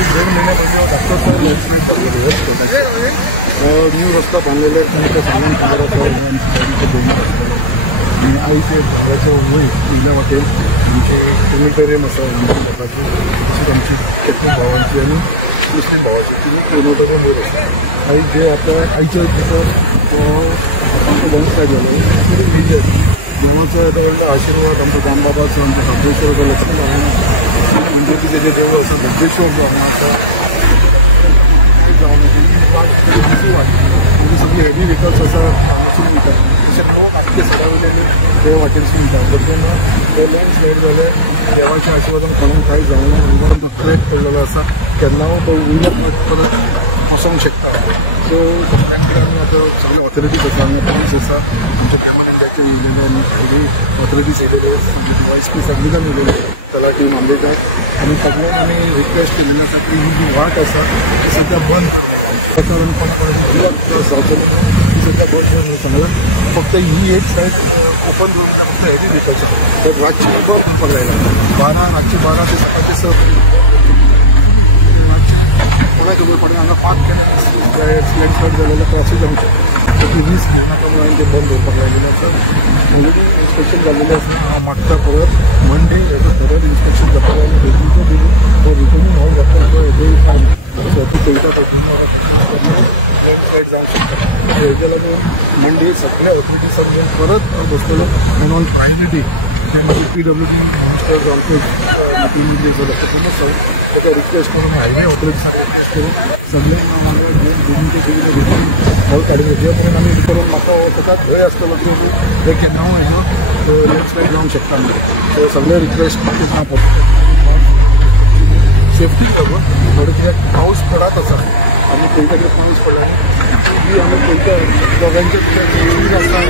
2 महिने पहिले डॉक्टरचा न्यू रस्ता बांधलेला आहे त्या सामान पंधराचं आणि आईचे भावाचं वय पहिल्या वाटेल तुम्ही प्रेम असं तशी आमची एकूण भावांची आणि मुस्लिम भावाची तुम्ही प्रेमोदर वयर असतात आई जे आता आईच्या तिथं बंद काय झालं देवाचा येता व्हडलो आशीर्वाद आमच्या रामबाबाचो आमच्या भद्रेश्वर लक्ष्मी म्हणजे की तेजे देव असं भद्रेश्वर जावन आसा म्हणजे सगळी हेवी व्हेकल्स आसा हांगासून वयता तशें लोक आपले सडा वयल्यानी देव वाटेरसून वयता बट ते लँडस्लायड जाले देवाच्या आशिर्वादान कोणाक कांय जावना हांगा ट्रॅक पडलेलो आसा केन्ना तो वयल्या परत वचोंक शकता सो सगळ्यां कडेन आमी आतां सगळे ऑथॉरिटीज आसा हांगा पुलीस आसा आमच्या गेमन इंडियाचे येयलेले आनी सगळी ऑथॉरिटीज येयलेले आमचे DYSP सगळीं येयलेले तलाटी मामलेदार आनी सगळ्यांक आमी रिक्वेस्ट केलेली आसा की ही जी वाट आसा ती सद्या बंद कारण कोणाक जावचो ती सद्या बंद म्हणून सांगला फक्त ही एक सायड ओपन दवरून फक्त हेवी व्हेकल्स तर रातची बंद करपाक लायला रातची 12 ते सकाळचे 6 कोणाक खबर पडना हांगा 5 लँडस्लायड जालेलो क्रॉसीस जावंक शकता ती रिस्क घेवं नाका म्हणून ते बंद दवरपाक लायलेलें आसा ऑलरेडी इन्स्पेक्शन जाल्लेलें आसा हांव मागता परत मंडे हेजो परत इन्स्पेक्शन जाता आनी बेगीचो बेगीन तो रिटर्निंग हॉल जाता तो हेजोय टायम ती पळयता लँडस्लायड जावंक शकता हेजे लागून मंडे सगळे ऑथॉरिटीजांक घेवन परत बसतलो आनी ऑन फ्रायडे ते मागीर PWD मिनिस्टर आमचे प्रतिनिधी जो डॉक्टर फेमस आसा ताका रिक्वेस्ट करून हायवे ऑथॉरिटीजांक रिक्वेस्ट करून सगळ्यांक हांगा घेवन बेगीनचे बेगीन रिटर्न हॉल काडून जे पर्यंत आमी परत म्हाका ताका भंय आसतलो की हे केन्ना हेजो लँडस्लायड जावंक शकता सो सगळे रिक्वेस्ट पडटा सेफ्टी लागून थोडे कित्याक पावस पडत आसा आमी पळयता की पावस पडला ही आमी पळयता दोगांचे कितें आसता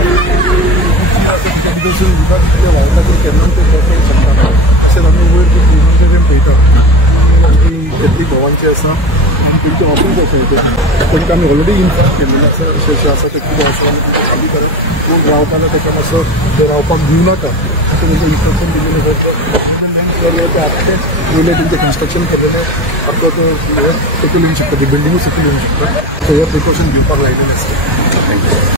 तिच्या भितरसून उदक कितें व्हांवता की केन्ना ते बसोंक शकता अशें आमी वयर जे फ्रिजन पळयता ती कॅथलीक भवांची आसा आनी तेंचे ऑफीस आसा तांकां आमी ऑलरेडी इन्फॉर्म केल्लें आसा अशें अशें आसा ते कितें आसा आनी तुमकां खाली करून कोण रावतालो ताका मातसो ते रावपाक दिवं नाका अशें तेंचें इन्स्ट्रक्शन दिल्लें आसा आतांच पयलें तेंचें कन्स्ट्रक्शन केल्लेलें आतां तो हे सकयल येवंक शकता ती बिल्डिंगूच सकयल येवंक शकता सो हे प्रिकॉशन घेवपाक लायलेलें आसा थँक्यू